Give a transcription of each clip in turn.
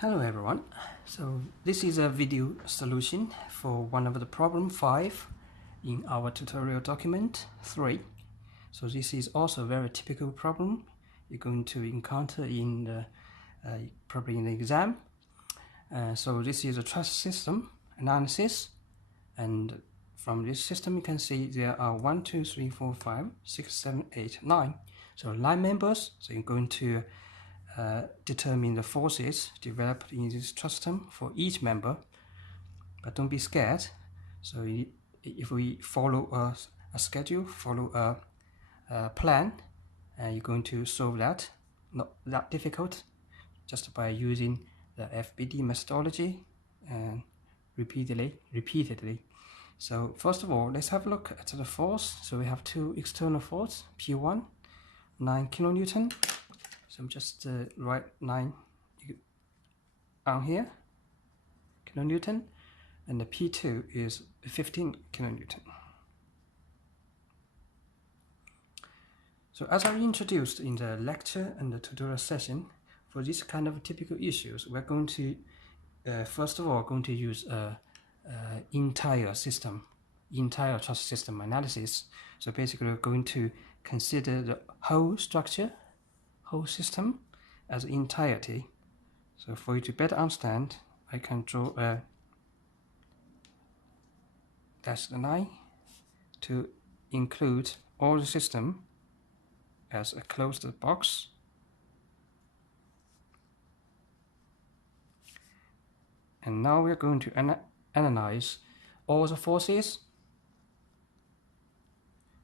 Hello everyone. So this is a video solution for one of the problem 5 in our tutorial document 3. So this is also a very typical problem you're going to encounter in the probably in the exam. So this is a trust system analysis, and from this system you can see there are 1, 2, 3, 4, 5, 6, 7, 8, 9. So 9 members. So you're going to determine the forces developed in this trust system for each member, but don't be scared. So if we follow a schedule, follow a plan, you're going to solve that. Not that difficult, just by using the FBD methodology and repeatedly. So first of all, let's have a look at the force. So we have two external forces, P1, 9 kilonewton. So I'm just write 9 on here, kilonewton, and the P2 is 15 kilonewton. So as I introduced in the lecture and the tutorial session, for this kind of typical issues, we're going to first of all going to use entire trust system analysis. So basically we're going to consider the whole structure, whole system as entirety. So for you to better understand, I can draw a dashed line to include all the system as a closed box. And now we're going to analyze all the forces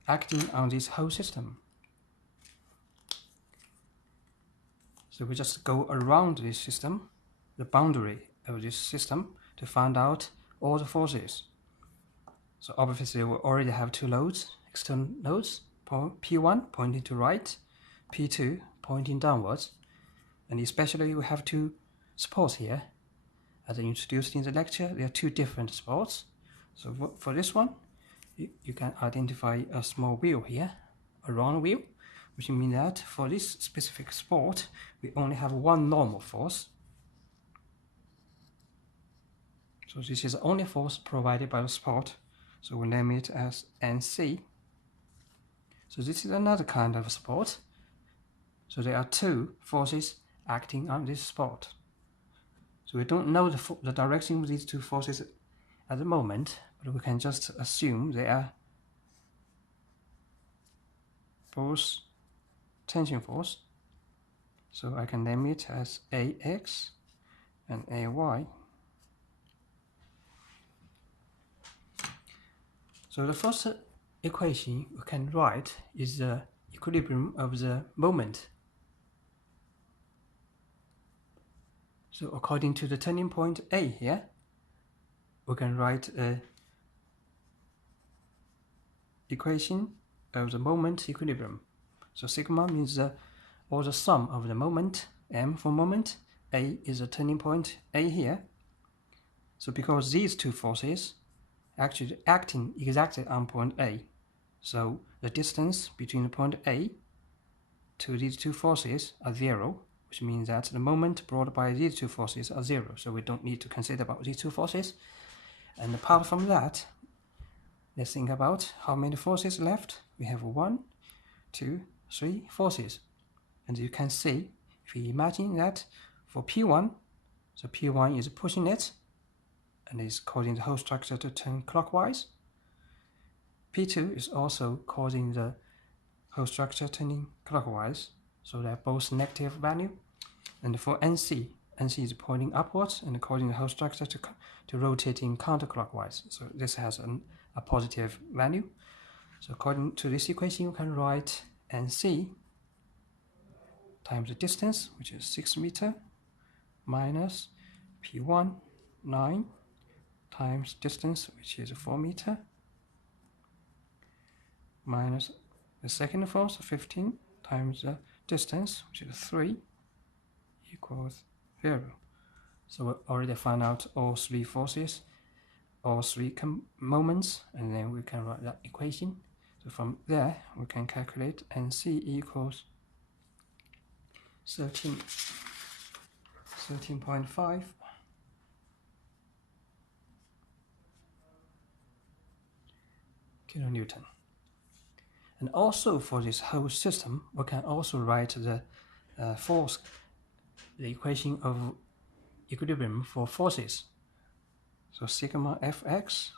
acting on this whole system. So we just go around this system, the boundary of this system, to find out all the forces. So obviously we already have two loads, external loads, P1 pointing to right, P2 pointing downwards, and especially we have two supports here. As I introduced in the lecture, there are two different supports. So for this one, you can identify a small wheel here, a round wheel, which means that for this specific support, we only have one normal force. So this is the only force provided by the support. So we name it as NC. So this is another kind of support. So there are two forces acting on this support. So we don't know the direction of these two forces at the moment, but we can just assume they are both tension force. So I can name it as AX and AY. So the first equation we can write is the equilibrium of the moment. So according to the turning point A here, we can write a equation of the moment equilibrium. So sigma means or the sum of the moment, M for moment, A is the turning point A here. So because these two forces actually acting exactly on point A, so the distance between the point A to these two forces are 0, which means that the moment brought by these two forces are 0, so we don't need to consider about these two forces. And apart from that, let's think about how many forces left. We have 1, 2, 3 forces. And you can see, if you imagine that for P1, so P1 is pushing it and is causing the whole structure to turn clockwise. P2 is also causing the whole structure turning clockwise, so they're both negative value. And for NC is pointing upwards and causing the whole structure to rotating counterclockwise, so this has a positive value. So according to this equation, you can write NC times the distance, which is 6 meters, minus P1, 9, times distance, which is 4 meters, minus the second force, 15, times the distance, which is 3, equals 0. So we already found out all three forces, all three moments, and then we can write that equation. So from there, we can calculate NC equals 13 13.5 kilonewton. And also for this whole system, we can also write the force, the equation of equilibrium for forces. So sigma Fx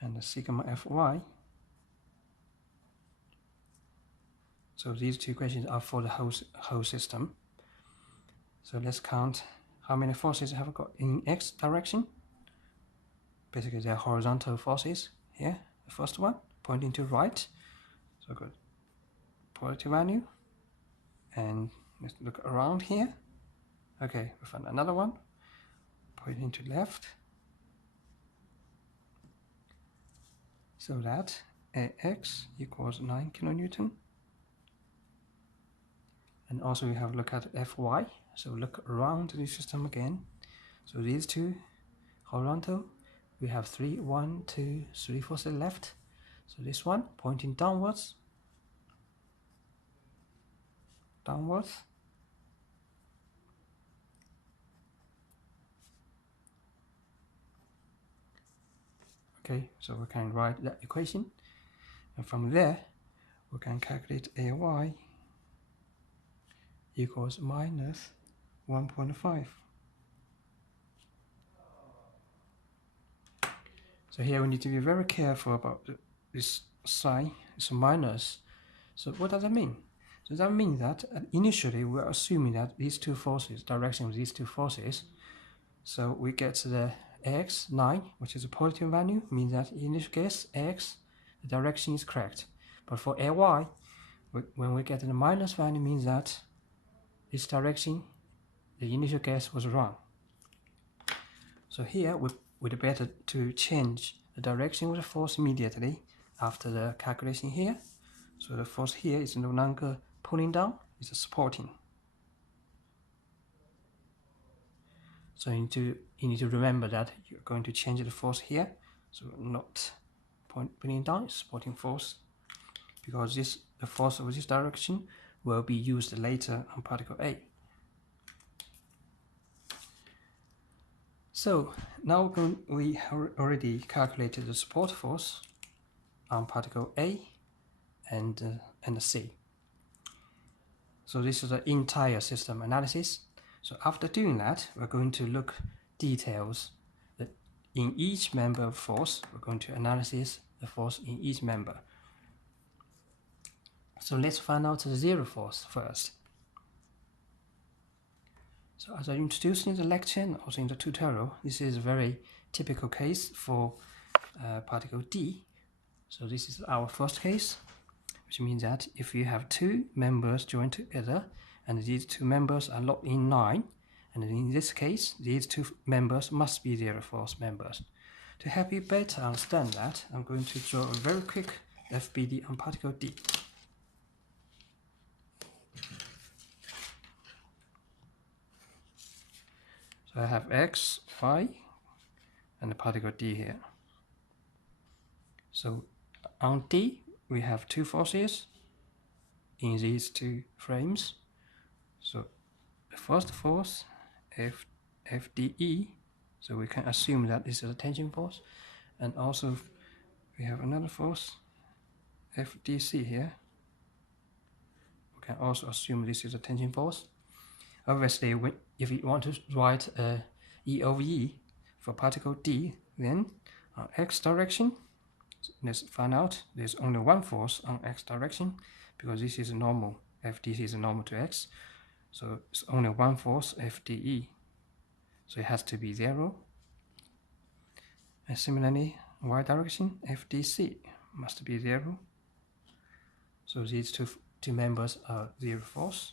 and the sigma Fy. So these two equations are for the whole system. So let's count how many forces have got in x direction. Basically, they are horizontal forces here. The first one pointing to right. So good. Positive value. And let's look around here. Okay, we found another one pointing to left. So that Ax equals 9 kilonewton. And also we have a look at Fy. So look around the system again. So these two horizontal, we have 3 forces left. So this one pointing downwards. Okay, so we can write that equation, and from there we can calculate Ay equals minus 1.5. So here we need to be very careful about this sign. It's a minus. So what does that mean? So that means that initially we're assuming that these two forces, direction of these two forces, so we get the Ax 9, which is a positive value, means that in this case Ax, the direction is correct. But for Ay, when we get the minus value, means that this direction, the initial guess was wrong. So here we'd better to change the direction of the force immediately after the calculation here. So the force here is no longer pulling down, it's supporting. So you need to remember that you're going to change the force here. So not pulling down, it's supporting force, because the force of this direction will be used later on particle A. So now we already calculated the support force on particle A and C. So this is the entire system analysis. So after doing that, we're going to look details that in each member of force. We're going to analyze the force in each member. So let's find out the zero force first. So as I introduced in the lecture and also in the tutorial, this is a very typical case for particle D. So this is our first case, which means that if you have two members joined together and these two members are locked in line, and in this case these two members must be zero force members. To help you better understand that, I'm going to draw a very quick FBD on particle D. So I have X, Y, and the particle D here. So on D, we have two forces in these two frames. So the first force, FDE, so we can assume that this is a tension force. And also we have another force, FDC here. We can also assume this is a tension force. Obviously, if you want to write E over E for particle D, then on X direction, let's find out there's only one force on X direction, because this is normal, FDC is normal to X, so it's only one force, FDE, so it has to be 0. And similarly, Y direction, FDC must be 0. So these two members are 0 force.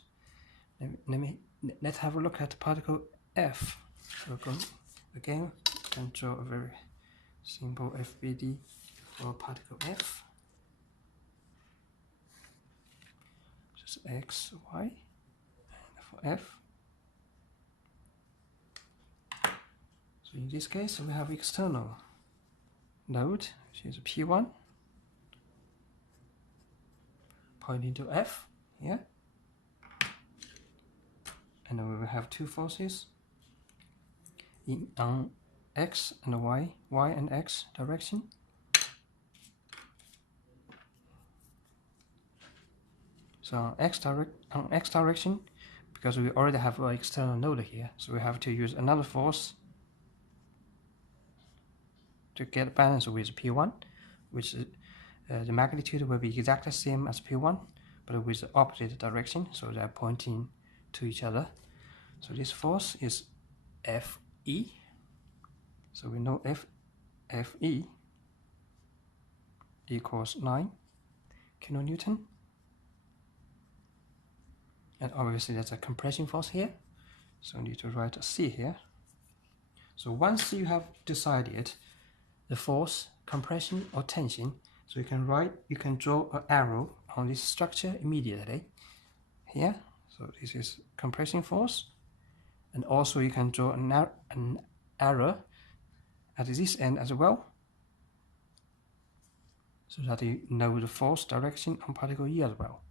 Let's have a look at particle F. So again, we can draw a very simple FBD for particle F. Just X, Y, and for F. So in this case, we have external node, which is P1, pointing to F here. and we will have two forces on x and y and x direction. So on x direction, because we already have an external node here, so we have to use another force to get balance with P1, which is, the magnitude will be exactly the same as P1, but with the opposite direction, so they're pointing to each other. So this force is Fe. So we know Fe equals 9 kilonewton. And obviously there's a compression force here, so we need to write a C here. So once you have decided the force, compression or tension, so you can draw an arrow on this structure immediately here. So this is compression force, and also you can draw an arrow at this end as well, so that you know the force direction on particle E as well.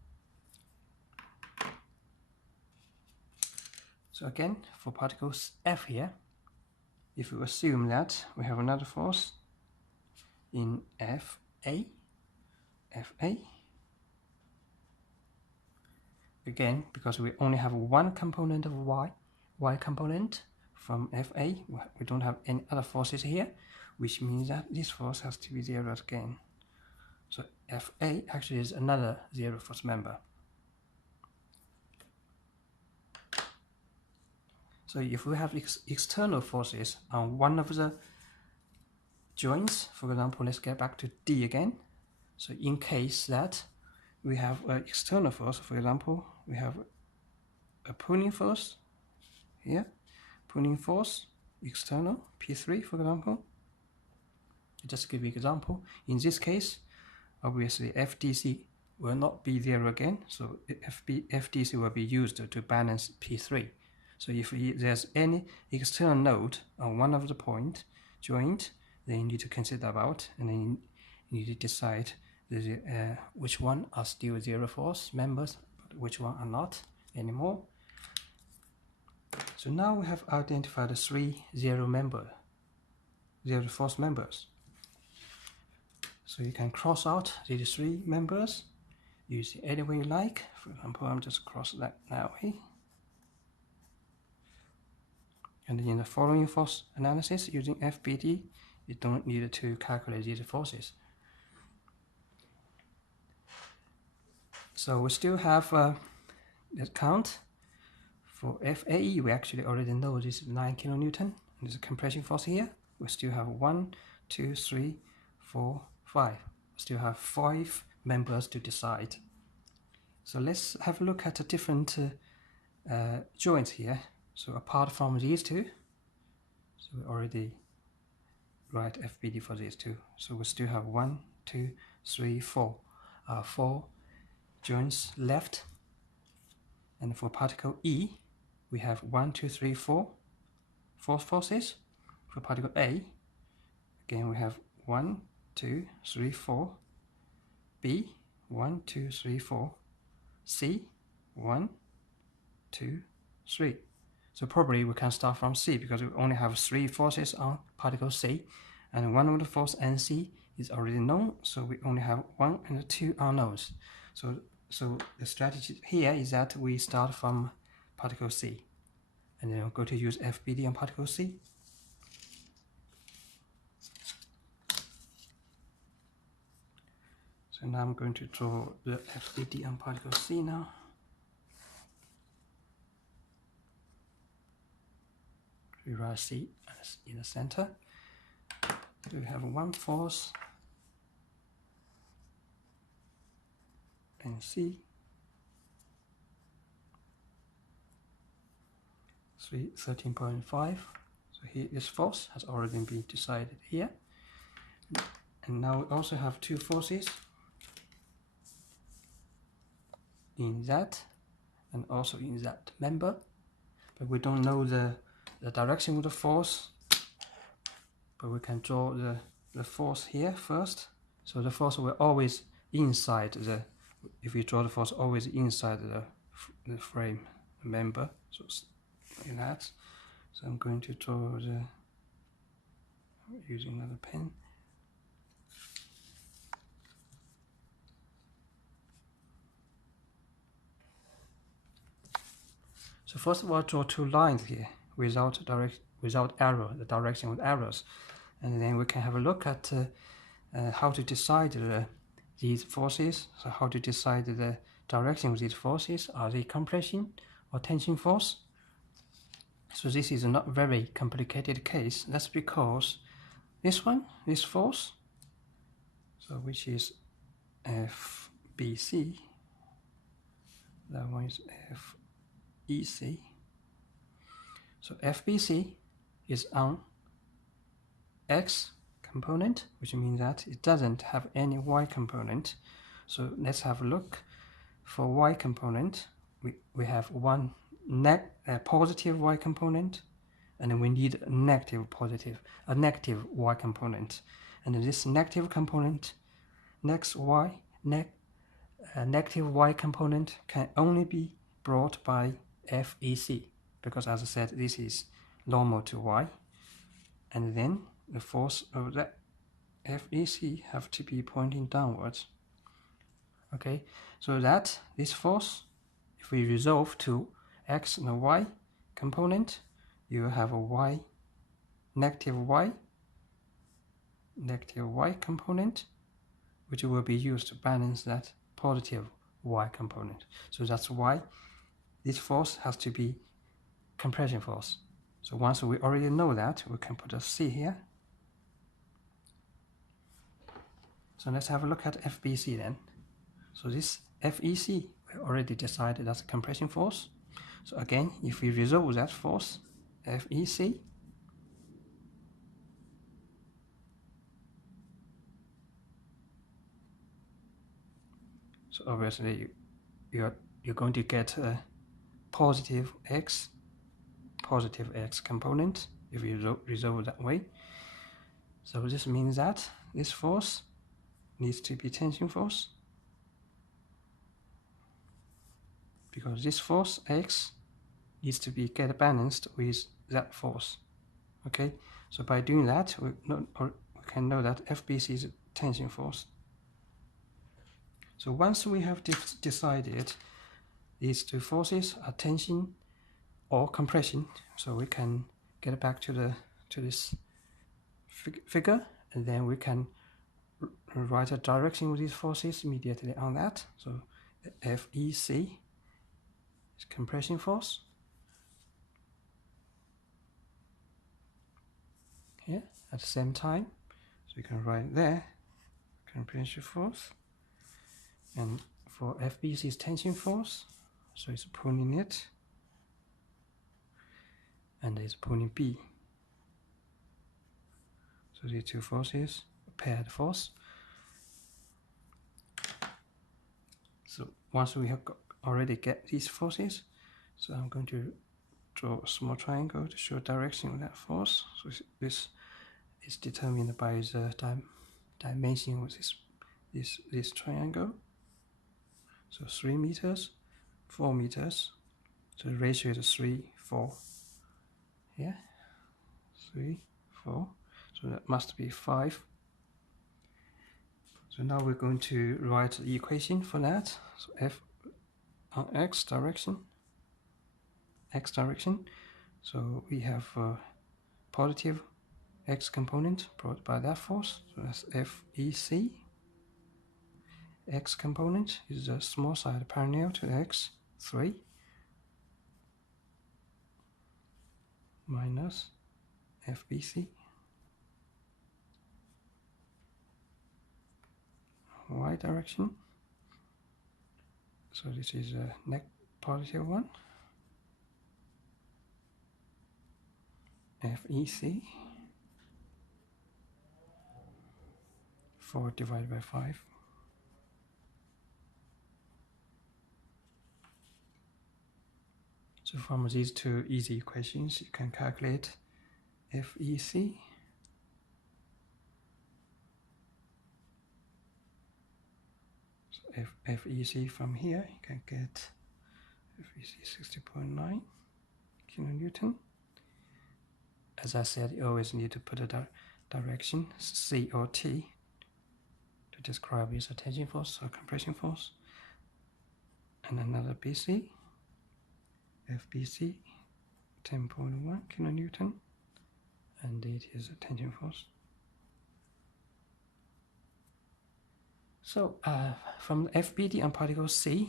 So again, for particles F here, if we assume that we have another force in Fa, again, because we only have one component of y component from Fa, we don't have any other forces here, which means that this force has to be 0 again. So Fa actually is another zero force member. So if we have external forces on one of the joints, for example, let's get back to D again. So in case that we have an external force, for example, we have a pulling force here, pulling force, external, P3 for example. Just to give you an example, in this case, obviously FDC will not be 0 again, so FDC will be used to balance P3. So if there's any external node on one of the point joint, then you need to consider about, and then you need to decide which one are still 0 force members, but which one are not anymore. So now we have identified the 3 zero force members. So you can cross out these 3 members using any way you like. For example, I'm just cross that way. And in the following force analysis using FBD, you don't need to calculate these forces. So we still have the count for FAE. We actually already know this is 9 kilonewton. There's a compression force here. We still have 1, 2, 3, 4, 5. We still have 5 members to decide. So let's have a look at the different joints here. So apart from these two, so we already write FBD for these two. So we still have 1, 2, 3, 4. 4 joints left. And for particle E, we have 1, 2, 3, 4 forces. For particle A, again we have 1, 2, 3, 4. B, 1, 2, 3, 4. C, 1, 2, 3. So probably we can start from C because we only have 3 forces on particle C, and one of the force NC is already known, so we only have 1 and 2 unknowns. So the strategy here is that we start from particle C, and then we'll go to use FBD on particle C. So now I'm going to draw the FBD on particle C now. We write C as in the center. So we have one force and C, 13.5. So here this force has already been decided here. And now we also have 2 forces in that and also in that member, but we don't know the direction of the force, but we can draw the force here first. So the force will always inside if you draw the force always inside the frame, member. So like that. So I'm going to draw the using another pen. So first of all, draw two lines here without error, the direction with errors, and then we can have a look at how to decide these forces. So how to decide the direction of these forces? Are they compression or tension force? So this is a not very complicated case. That's because this force, so which is FBC, that one is FEC. So FBC is on X component, which means that it doesn't have any Y component. So let's have a look. For Y component, we have one positive Y component, and then we need a negative Y component. And this negative component, negative Y component can only be brought by FEC, because as I said, this is normal to Y, and then the force of that FEC have to be pointing downwards. Okay, so that this force, if we resolve to X and Y component, you have a negative Y component, which will be used to balance that positive Y component. So that's why this force has to be compression force. So once we already know that, we can put a C here. So let's have a look at FBC then. So this FEC, we already decided that's a compression force. So again, if we resolve that force, FEC, so obviously you're going to get a positive X component if you resolve that way. So this means that this force needs to be tension force, because this force X needs to be get balanced with that force. Okay, so by doing that, we can know that FBC is a tension force. So once we have decided these two forces are tension or compression, so we can get back to this figure, and then we can write a direction of these forces immediately on that. So FEC is compression force here at the same time. So you can write there compression force, and for FBC is tension force, so it's pulling it, and it's pulling B. So these two forces, paired force. So once we have already get these forces, so I'm going to draw a small triangle to show direction of that force. So this is determined by the dimension of this triangle. So 3 meters, 4 meters. So the ratio is 3, 4. Yeah, 3, 4. So that must be 5. So now we're going to write the equation for that. So F on X direction. So we have a positive X component brought by that force. So that's FEC. X component is the small side parallel to X, 3, minus FBC. Y direction, so this is a positive one, FEC, 4 divided by 5. So from these two easy equations, you can calculate FEC. So FEC from here, you can get FBC 60.9 kilonewton. As I said, you always need to put a direction, C or T, to describe its tension force or compression force. And another BC, FBC 10.1 kilonewton, and it is a tension force. So from FBD on particle C,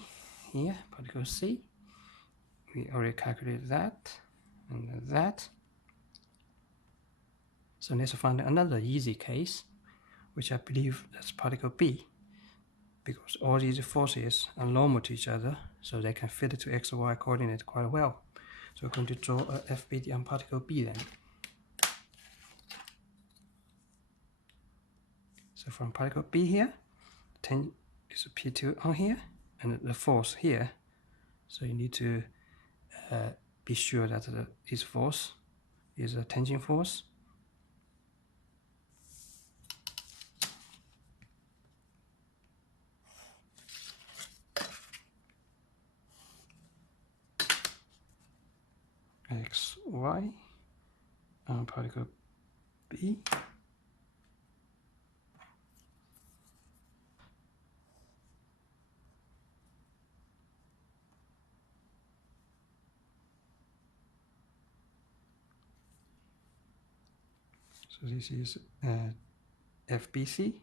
here, particle C, we already calculated that and that. So let's find another easy case, which I believe that's particle B, because all these forces are normal to each other, so they can fit to x or y coordinate quite well. So we're going to draw a FBD on particle B then. So from particle B here, ten is a P2 on here, and the force here. So you need to be sure that this force is a tension force. X, Y, on particle B. So this is FBC.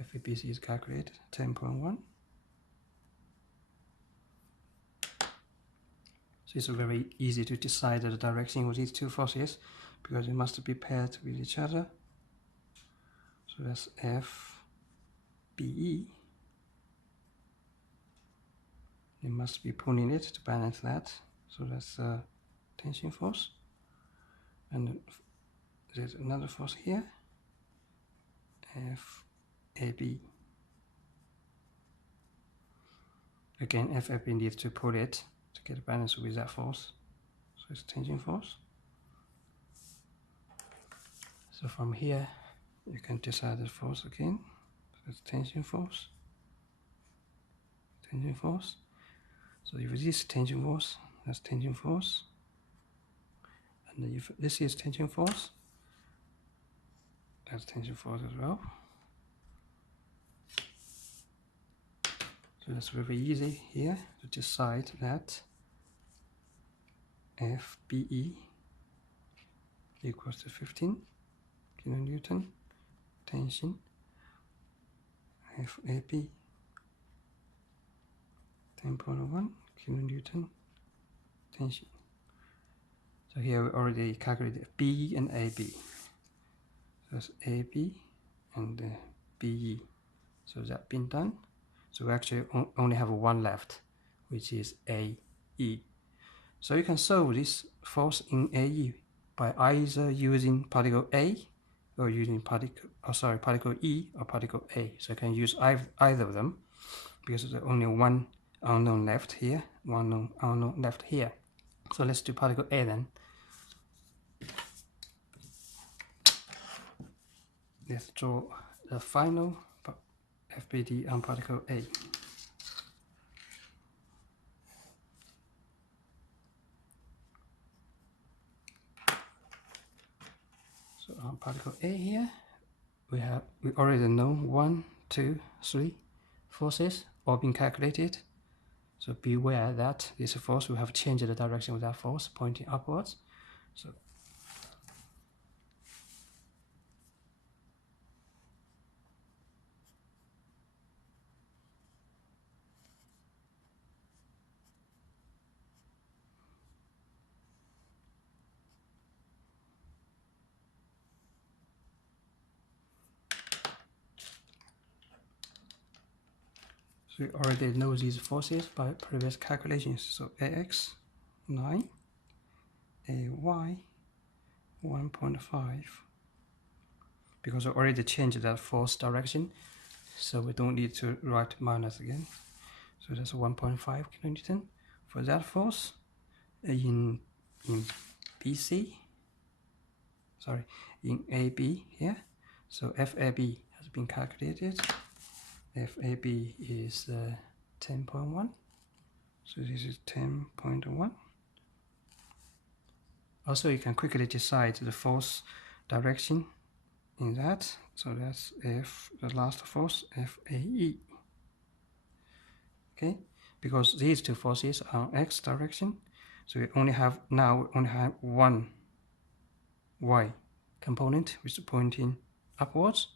FBC is calculated 10.1. So it's very easy to decide the direction of these two forces because they must be paired with each other. So that's FBE. You must be pulling it to balance that. So that's tension force. And there's another force here, FAB. Again, FAB needs to pull it to get a balance with that force. So it's tension force. So from here, you can decide the force again. So it's tension force. Tension force. So if this is tension force, that's tension force. And if this is tension force, that's tension force as well. So that's very easy here to decide that FBE equals to 15 kilonewton tension, FAB 10.1 kilonewton tension. So here we already calculated BE and AB. So that's AB and BE. So that's been done. So we actually only have one left, which is AE. So you can solve this force in AE by either using particle A or using particle E or particle A. So you can use either of them because there's only one unknown left here, one unknown left here. So let's do particle A then. Let's draw the final FBD on particle A. So on particle A here, we already know 1, 2, 3 forces all being calculated. So beware that this force will have changed the direction of that force pointing upwards. So we already know these forces by previous calculations. So AX 9, AY 1.5. Because we already changed that force direction, so we don't need to write minus again. So that's 1.5 kilonewton for that force in BC. Sorry, in AB here. So FAB has been calculated. FAB is 10.1 So this is 10.1. Also, you can quickly decide the force direction in that. So that's F, the last force, FAE. Okay, because these two forces are x direction, so we only have one y component which is pointing upwards,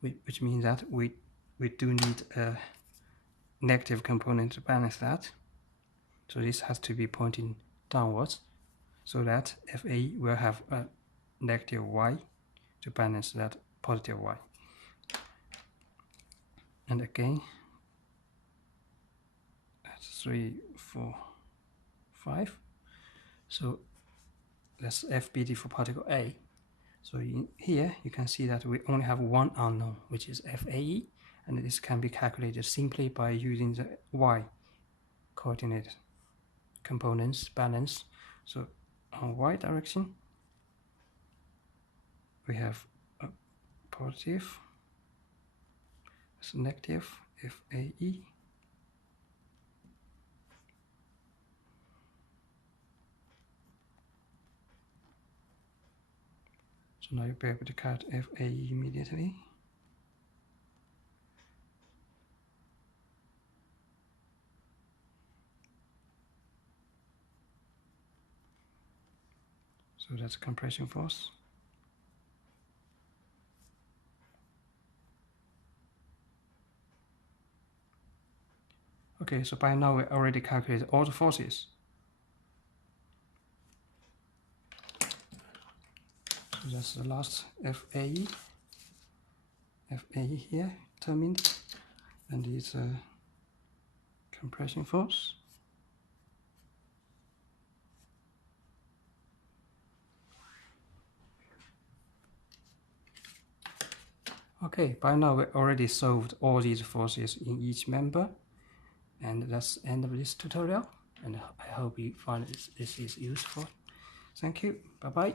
which means that we do need a negative component to balance that. So this has to be pointing downwards, so that FA will have a negative y to balance that positive y. And again, that's 3, 4, 5. So that's FBD for particle A. So here you can see that we only have one unknown, which is FAE, and this can be calculated simply by using the y coordinate components balance. So on y direction we have a positive, it's negative FAE, so now you'll be able to cut FAE immediately. So that's compression force. Okay, so by now we already calculated all the forces. So that's the last FAE. FAE here determined, and it's a compression force. Okay, by now we already solved all these forces in each member, and that's the end of this tutorial, and I hope you find this is useful. Thank you, bye bye.